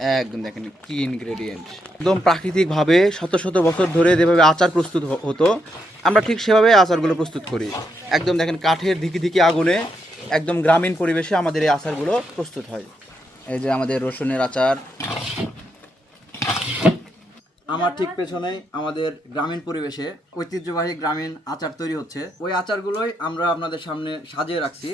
একদম দেখেন কি ইনগ্রেডিয়েন্ট, একদম প্রাকৃতিকভাবে শত শত বছর ধরে যেভাবে আচার প্রস্তুত হতো আমরা ঠিক সেভাবে আচারগুলো প্রস্তুত করি। একদম দেখেন কাঠের ধিকি ধিকি আগুনে একদম গ্রামীণ পরিবেশে আমাদের এই আচারগুলো প্রস্তুত হয়। এই যে আমাদের রসুনের আচার, আমার ঠিক পেছনেই আমাদের গ্রামীণ পরিবেশে ঐতিহ্যবাহী গ্রামীণ আচার তৈরি হচ্ছে। ওই আচারগুলোই আমরা আপনাদের সামনে সাজিয়ে রাখছি।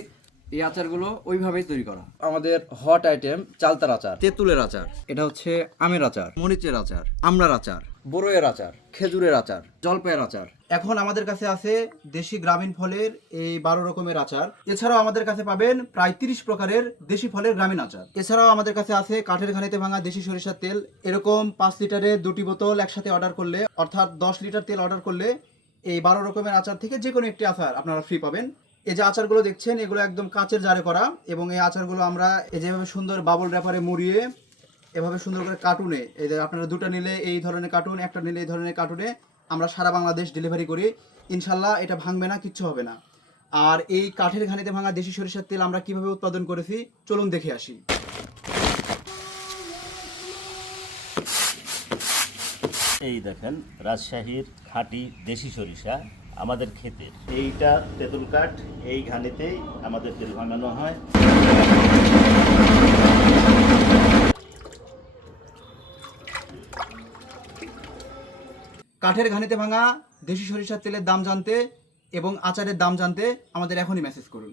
এই আচারগুলো ওইভাবেই তৈরি করা। আমাদের হট আইটেম চালতার আচার, তেঁতুলের আচার, এটা হচ্ছে আমের আচার, মরিচের আচার, আমড়ার আচার, বড়ইয়ের আচার, খেজুরের আচার, জলপাইয়ের আচার। এখন আমাদের কাছে আছে দেশি গ্রামীণ ফলের এই 12 রকমের আচার। এছাড়াও আমাদের কাছে পাবেন প্রায় 30 প্রকারের দেশি ফলের গ্রামীণ আচার। এছাড়াও আমাদের কাছে আছে কাঠের ঘানিতে ভাঙা দেশি সরিষার তেল। এরকম 5 লিটারের 2টি বোতল একসাথে অর্ডার করলে, অর্থাৎ 10 লিটার তেল অর্ডার করলে এই 12 রকমের আচার থেকে যে কোনো একটি আচার আপনারা ফ্রি পাবেন। এই যে আচারগুলো দেখছেন এগুলো একদম কাচের জারে করা, এবং এই আচারগুলো আমরা এই যেভাবে সুন্দর বাবল র্যাপারে মুড়িয়ে এভাবে সুন্দর করে কার্টুনে, এই যে আপনারা দুটো নিলে এই ধরনের কার্টুন, একটা নিলে এই ধরনের কার্টুনে আমরা সারা বাংলাদেশ ডেলিভারি করি। ইনশাল্লাহ এটা ভাঙবে না, কিচ্ছু হবে না। আর এই কাঠের ঘানিতে ভাঙা দেশি সরিষার তেল আমরা কিভাবে উৎপাদন করেছি চলুন দেখে আসি। এই দেখেন রাজশাহীর খাঁটি দেশি সরিষা আমাদের ক্ষেতের। এইটা তেঁতুল কাঠ, এই ঘানিতেই আমাদের তেল ভাঙানো হয়। কাঠের ঘানিতে ভাঙা দেশি সরিষার তেলের দাম জানতে এবং আচারের দাম জানতে আমাদের এখনই মেসেজ করুন।